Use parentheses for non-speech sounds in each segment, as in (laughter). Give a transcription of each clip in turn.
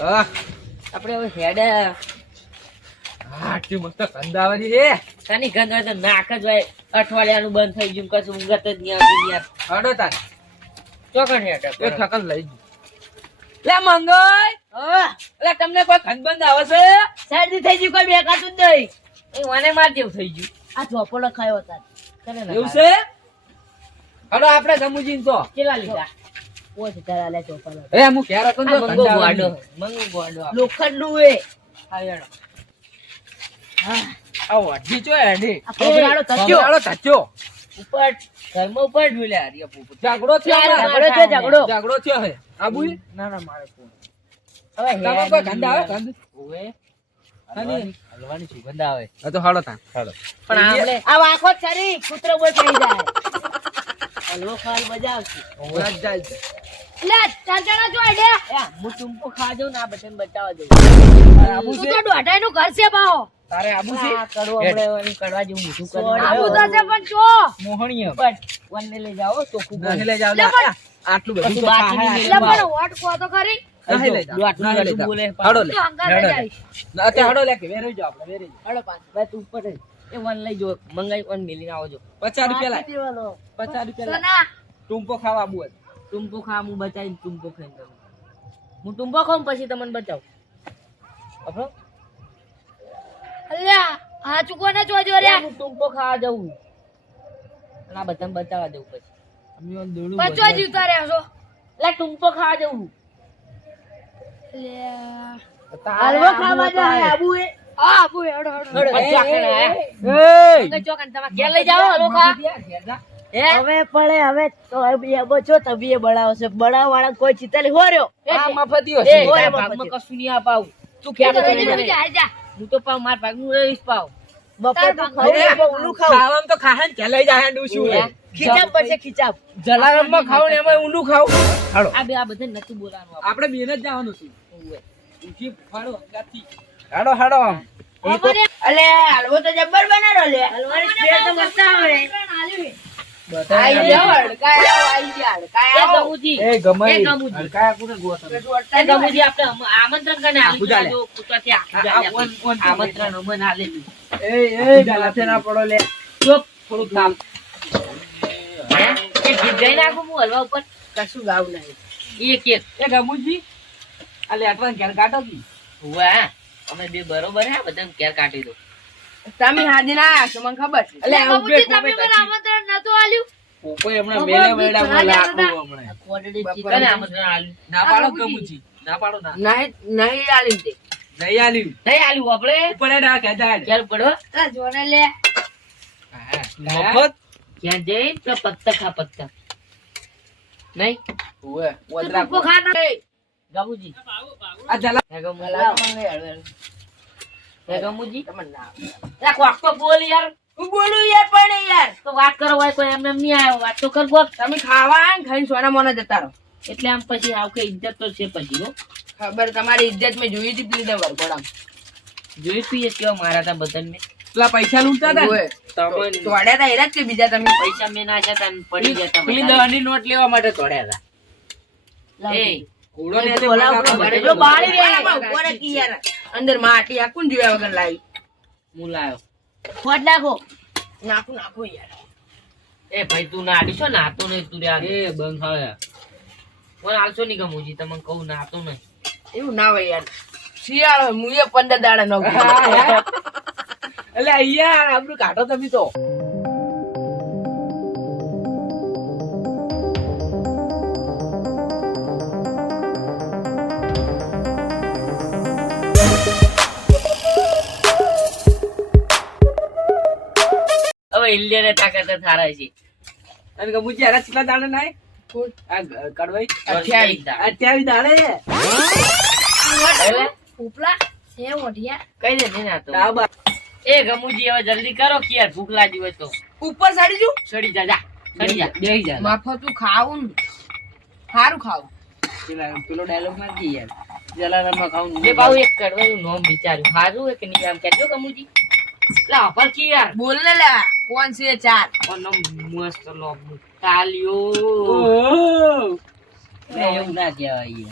આપણે હવે હેડ. આટલી મસ્ત કંદાવાની છે તાની ગંધ હોય તો નાક જ હોય. અઠવાડિયાનું બંધ થઈ ગયું કશું ઊંઘત જ નહીં આવતી યાર હડો તાર. ચોકડ હેડ એ ઠકન લઈ ગયું. લે મંગોય. હા. એટલે તમને કોઈ ખંડબંધ આવે છે? શરદી થઈ ગયું કોઈ બેકાતું જ નહીં. એ મને માર જેવું થઈ ગયું. આ ઝોપો લખાયો હતા એવું. છે? હડો આપણે ગમુજી તો. કેટલા લીધા? પોચ હજાર આલે ચોપડો. એ હું ઘેર હતો તો મંગો ગોડો. મંગો ગોડો લોખંડનું એ. હા હેડો. આ ચો હેડી આ તચ્યો. પગલાડો તચ્યો. ઉપર ઘરમાં ઉપર ડુલ્યા હરિયા પોપટ. ઝઘડો થયો ઝઘડો થયો, ઝઘડો. ઝઘડો થયો હે આબુ ના ના મારે કોણ હવે તમે કોઈ ગંધ આવે? ગંધ ઓવે. હલવાની હલવાની સુગંધ આવે? હા તો હળો તા હળો પણ આપણે આ વાંખો જ કૂતરો બોલ પડી જાય. હલવો ખાલ મજા જાય. જાય લે ચાર જણા જો હું ને આ દઉં આબુ છે? તો ઘર છે બાહો તારે આબુ છે? કડવો કડવા જેવું આબુ તો છે પણ મોહણીય બટ વનને લઈ જાઓ બોલ. લઈ આટલું બધું. પણ વોટ કો તો ખરી. બોલે પચાસ રૂપિયા પચાસ રૂપિયા ટૂંપો ખાવા આબુ હોય. ટૂંપો ખા હું બચાવીને ટૂંપો ખાઈને તમે હું ટૂંપો ખાઉં પછી તમને બચાવ અભરો? અલ્યા હા ચૂકો ને જોજો રે? હું ટૂંપો ખાવા જવું અને આ બધાને બચાવવા જવું પછી. અમે દોડું બચવા. જીવતા રહેશો એટલે ટૂંપો ખાવા જવું હલવો ખાવા જાય આબુ એ. હા આબુ હેડો હેડો ચોકન એ, એ. ચોકન તમે ઘેર લઈ જાઓ હલવો હવે પડે હવે તો હવે છો તબીએ બળાવો છે બળાવ વાળા કોઈ ચિતલી હોર્યો આ મફતિયો છે. તારા ભાગમાં કશું નહીં અપાવું તું તમે જાય. જા હું તો પાવ માર ભાગનું રહીશ પાવ બપોર તો ખાવું ઊંડું ખાવું ખાવામાં તો ખાહન ને ચલાઈ જાય ડૂસું શું ખીચાપ પછી ખીચાપ જલારામમાં ખાવ ને એમાં ઊંડું ખાવું. હાલો. આ બે આ બધે નતું બોલાવાનું આપણે. બેન જ જવાનું છે. ઊંચી ફાડો અંગાથી. હાડો હાડો અલે હલવો તો જબ્બર બનારો લે. હલવાની સ્પેર તો મસ્ત આવે કશું ગાવ નહીં. એક એક. એ ગમુજી આ લેટવાન ઘેર કાઢો કી વાહ. અમે બે બરોબર હે બધા કેર કાઢી દો. તમે હાજી ના આવ્યા છો મને ખબર છે. લે બાબુજી તમે મને આમંત્રણ નતું આલ્યું? કોઈ હમણાં ખબર મેળા બી મેળા ઘણા લાકડું જણા. હમણાં. કોટડી ચિકન આમંત્રણ આલ્યું. ના પાડો. ગમુજી. ના પાડો ના. નહીં નહીં આલ્યું તે. નહીં આલ્યું. નહીં આલ્યું આપણે. ઉપર હેડ આ કહેતા ક્યારે પડો આ જોને લે. મફત? ક્યાં જઈ? તો પત્તા ખા પત્તા. નહીં? ઓવે, ઓદરા તુપો ખાના. ગાબુજી આ જલા. ગમુજી. હે ગમુજી. એક વાત તો બોલ યાર હું બોલું યાર પણ યાર તો વાત કરો હોય કોઈ એમ એમ નહીં આવ્યો વાત તો કર બોલ તમે ખાવા આયા ને ખાઈને સોના મોના જતા રહો એટલે આમ પછી આવ કે ઇજ્જત તો છે પછી હો ખબર તમારી ઇજ્જત મેં જોઈ હતી પ્લીઝ દે વરઘોડામાં. જોઈ તું કેવા મારા તા મેં પેલા પૈસા લૂંટતા હતા? ઓવે. તોડ્યા તા એરા કે બીજા તમે પૈસા મેં ના જતા પડી જતા પેલી. દહની નોટ લેવા માટે તોડ્યા હતા એ ઘોડો ને બોલાવો બાળી રે. કી યાર. અંદર માટી આખું જોયા વગર લાવી હું લાયો ખોટ નાખો. નાખું નાખો યાર. એ ભાઈ તું ના આડીશો નાતો નહીં તું રે એ બંધ હવે મને આલશો નહીં ગમુજી તમને કહું નાતો નહીં. એવું ના હોય યાર. શિયાળો હું એ પંદર દાડા નો (laughs) એટલે અહીંયા આપણું કાઢો તમે તો. હવે તાકાત થારા છે. અને કે મુજે હરા કેટલા દાડે નાય? આ કડવાઈ? અઠ્યાવીસ દાડા. અઠ્યાવીસ દાડે? ઉપલા? હે ઓઢિયા. કઈ દે નહીં તો? આ બા- એ ગમુજી હવે જલ્દી કરો કે યાર ભૂખ લાગી હોય તો. ઉપર સાડી જુ સડી જા જા. સડી જા. બેહી જા. મફતું ખાવું ને સારું ખાવું પેલા પેલો ડાયલોગ નાખી યાર. જલારામમાં ખાવું બે બાઉ એક કડવાનું નામ વિચાર્યું. સારું એક કે નહીં આમ કહેજો ગમુજી. લા કી યાર. બોલ ને લા કોણ છે ચાર? નામ મસ્ત લોબ તાલિયો ઓહ! એવું ના કહેવાય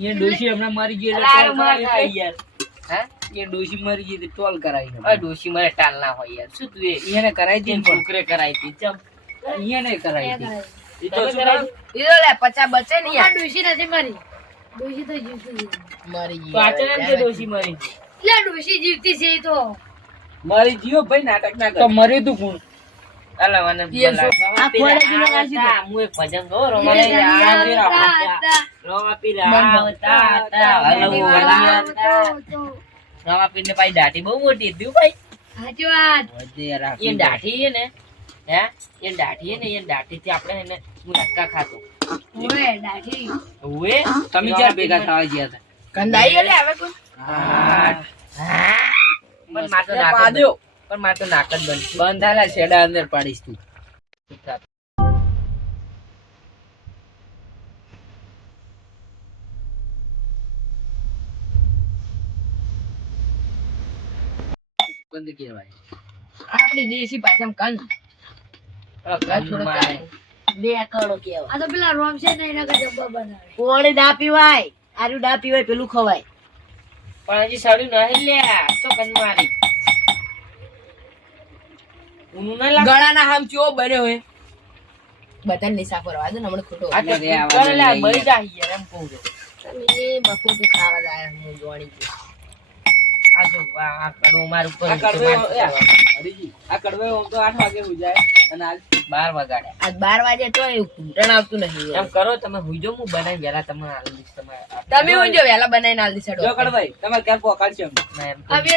એ ડોશી હમણાં મારી કરાવી એટલે. યાર. હા? એ ડોશી મરી ગઈ ટોલ કરાવી આ ડોશી મારે ટાલ ના હોય યાર. શું તું એને કરાવી દે પણ. છોકરે કરાઈ હતી ચમ. એને કરાવી દે એ તો શું કરાવી? કરાવ? ઈ તો લે પચા બચે ને યાર. ડોશી નથી મારી. ડોશી તો જીવતી. મરી ગઈ પાછળ ડોશી મરી એટલે ડોશી જીવતી છે એ તો. મારી જીઓ ભાઈ નાટક ના તો મરી તું કોણ? અલા મને ઈ બોલા. શું? આ ખોડે પેલા જીવો આવતા, નાખી દો. હું એક ભજન એ રોમાને હતા, રોમાપીરને પાછી દાઢી બહુ મોટી હતી હો ભાઈ. સાચી વાત. એ દાઢી છે ને હે? એ દાઢી છે ને એ દાઢીથી આપણે એને હું ધક્કા ખાતો. દાઢી. ઓએ તમે ક્યારે ભેગા થવા ગયા હતા? કંદાઈ લે હવે હા. પણ માટો જ પણ માટો નાક જ બંધ છે. બંધ થાલા શેડા અંદર પાડીશ તું. બંધ કહેવાય. આપણી દેશી બે કડો કેવાય આ તો પેલા રોમ છે ને એના જબ્બા બનાવે. કોળી ના પીવાય. આર્યું ના પીવાય પેલું ખવાય. પણ હજી સડ્યું નહીં લ્યા ચોકન મારી. ગળાના હામ ચો બન્યો હે બધાને નિશા કરવા દે ને હમણાં ખોટો આ તો બળી જાય યાર, એમ કહું છું. બફો તો ખાવા જાય હું જોણી છું. આ જો, આ- આ કડવો માર ઉપર આ કડવો મારતો એ, જવાનો. હરીજી, આ કડવો આમ તો આઠ વાગે હુજાય અને આજ બાર વગાડ્યા. આજ બાર વાગે તો એવું ઘૂંટણ આવતું નહીં એમ કરો તમે હું વેલા તમે આલી તમે તમે બનાવીને આલ જો કડવાઈ પોકાડશે? હવે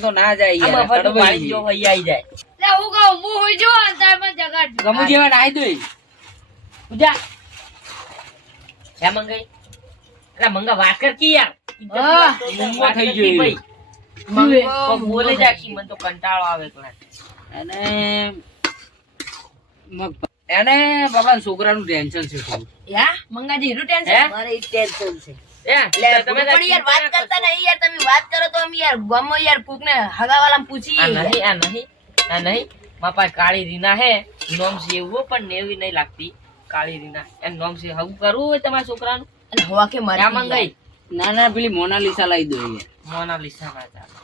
તો ના જાય યાર બધું પાણી જો હઈ આઈ જાય. લે હું કહું હું હોઈ જો અંતરમાં જગાડજો. ગમુ જેવા હે મંગાઈ? અરે મંગા વાત કર કી યાર. ઊંઘમાં થઈ ગયો ભાઈ બોલે જા મને તો કંટાળો આવે એકલા અને એને બાબા છોકરાનું ટેન્શન છે થોડું. યા? મંગાજી હીરું ટેન્શન? મારે ઈ ટેન્શન છે. એ લે, તમે પણ યાર વાત કરતા નહીં યાર તમે વાત કરો તો યાર ગમો યાર કોક ને પૂછીએ. નહીં આ નહીં આ નહીં. મારા કાળી રીના હે નોમ છે એવું પણ ને એવી નહીં લાગતી. કાળી રીના. એનું નોમ છે હવું કરવું હોય તમારા છોકરાનું? હવા કે મરા મંગાઈ? ના ના પેલી મોનાલિસા લાવી દો. મોનાલિસા ના ચાલે.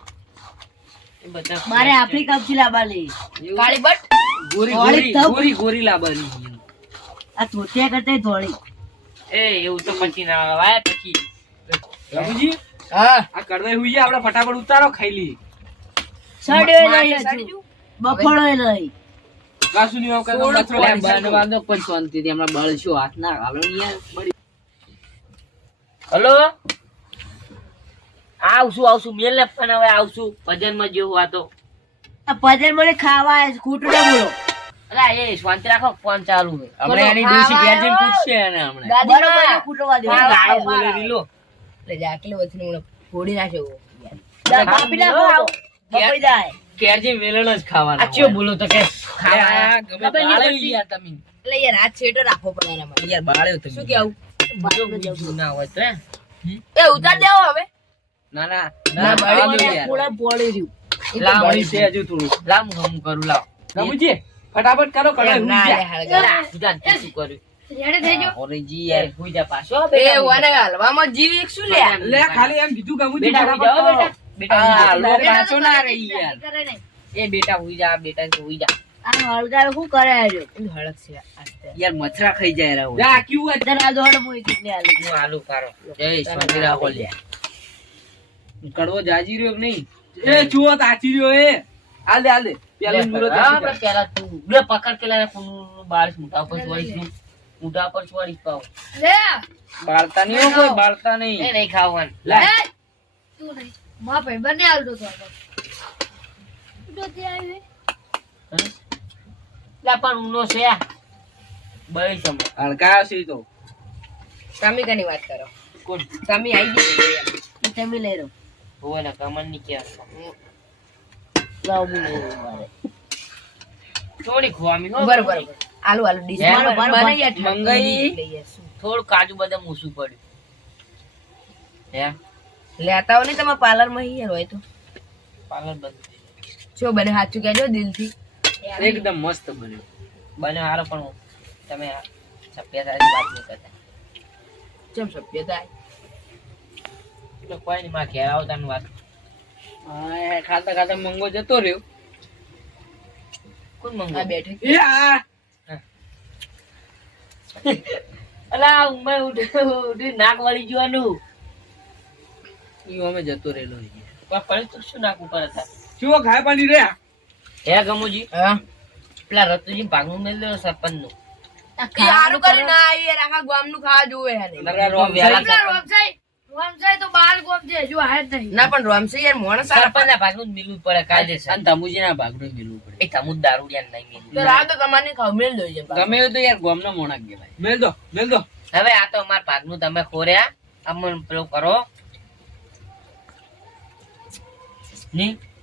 મારે આપણી થી લાવવાની કાળી બટ? ગોરી ગોરી ગોરી ગોરી લાવવાની આ ધોતિયા કરતા ધોળી. એ એવું તો પછી ના આવે. પછી. રઘુજી હા. આ કડવાઈ હુઈ આપણે ફટાફટ ઉતારો ખાઈ લઈએ. સડ્યો માથે નહીં સડી હજુ. ગયું? બફળો નહીં વાસુ ની વખત થોડો મથરો પાણી બાંધ પણ શાંતિથી હમણાં બળશો હાથ ના હાલો યાર બળી હલો? આવશું આવશું. મેલ ને પણ હવે આવશું. ભજનમાં જેવું આ તો ભજન મને ખાવા આવે છે, ખોટું ના બોલો. અલા એ શાંતિ રાખો ફોન ચાલુ છે. હમણાં એની ડોશી ઘેર પૂછશે એને હમણાં. બરોબર ખૂટવા દો. ગાળો બોલે રીલો એટલે જાકલે વચ્ચે હું ફોડી નાખ્યો જા, કાપી નાખો આવો. જાય. ઘેર વેલણ જ ખાવાના આ બોલો તો કે આ ગમે પડતી. યાર તમે. એટલે યાર હાથ છેટો રાખવો પડે એના યાર બાળ્યો તમે. શું કેવું? ના હોય તો એ ઉતાર દેવો હવે. ના ના ના, ના બાળી બાળ્યો મને યાર. પૂરા પોળી રહ્યું. એ તો લાવ, બળી છે હજુ થોડું. લાવ હું કરું લાવ. રઘુજી ફટાફટ કરો કડવાઈ એમ હુઈ જા, તું શું કર્યું? રેડી થઈ જાઓ ઓરેજી એ, યાર હુઈ જા પાછો એ વાને હલવામાં જીવ એક શું લે? લે ખાલી એમ કીધું ગમુજી બેટા હુઈ બેટા. બેટા હુઈ આ હળગાવે શું કરે? હળક છે. યાર મચ્છરા ખાઈ જાય રાવ જા ક્યું અંદર આ દોડ મોય કેટલી આલી. હું આલુ કારો જય શાંતિ રાખો લ્યા કડવો જાજી રહ્યો કે નહીં? એ જુઓ તાચી રહ્યો એ. હાલ દે હાલ મુરત હા, પેલા તું બે પકડ કે લાવે કોનું બાળીશ મોટા પર છોડી. મોટા પર છોડીશ પાવ. લે. બાળતા નહીં કોઈ બાળતા એ નહીં નહીં ખાવાનું. લા. તું નહીં. મા ભાઈ બને તો આવી હે. લા પણ ઊનો છે. આ. બળી સમય હડકાયો છે ઈ તો સામિકાની વાત કરો? કોણ? સામી આવી ગઈ તમે લઈ લો. હોય ને કમરની ક્યાં લાવો લઉં મારે. થોડી ખોવામી હો બરોબર આલુ આલુ ડીશ હે? માં બરોબર. બને યાર ઠંડુ મંગાઈ. થોડું કાજુ બદામ ઓછું પડ્યું. હે? લેતા હો ને તમે પાર્લરમાં હોય તો. પાર્લર બંધ જો બને સાચું કહેજો દિલથી. એકદમ મસ્ત બન્યો. બને હારો પણ તમે સફેદ વાત નહીં કરતા. કેમ સભ્યતા તો કોઈ નહીં માં ઘેર આવતાની વાત. ખાતા ખાતા મંગો જતો રહ્યો. કોણ આ મંગો બેઠે આ! અલા ઉમે ઉઠી ઉઠી નાક વાળી જવાનું. ઈ અમે જતો રહેલો. પણ તો શું નાક ઉપર હતા? જુઓ ખાય પાણી રે હે ગમુજી? હા? પેલા રતુજી ભાગનું મેલ દો સરપંચનું યારું કરી ના આવી યાર ગામનું ખાવા જોવે રોમસાઈ તો બાર ગોમ છે જ નહીં. ના પણ રોમસી યાર મોણસ સરપંચ ના ભાગનું જ મિલવું પડે કાયદેસર. અને તમુજીના ભાગનું મિલવું પડે. એ તમુદ દારૂ નહીં મિલવું. તો રાવ તમારે ખાવ મેલ દો છે ગમે તો યાર ગોમનો મોણાક કહેવાય. મેલ દો મેલ દો. હવે આ તો અમાર ભાગનું તમે ખોર્યા. અમને પેલું કરો. ની?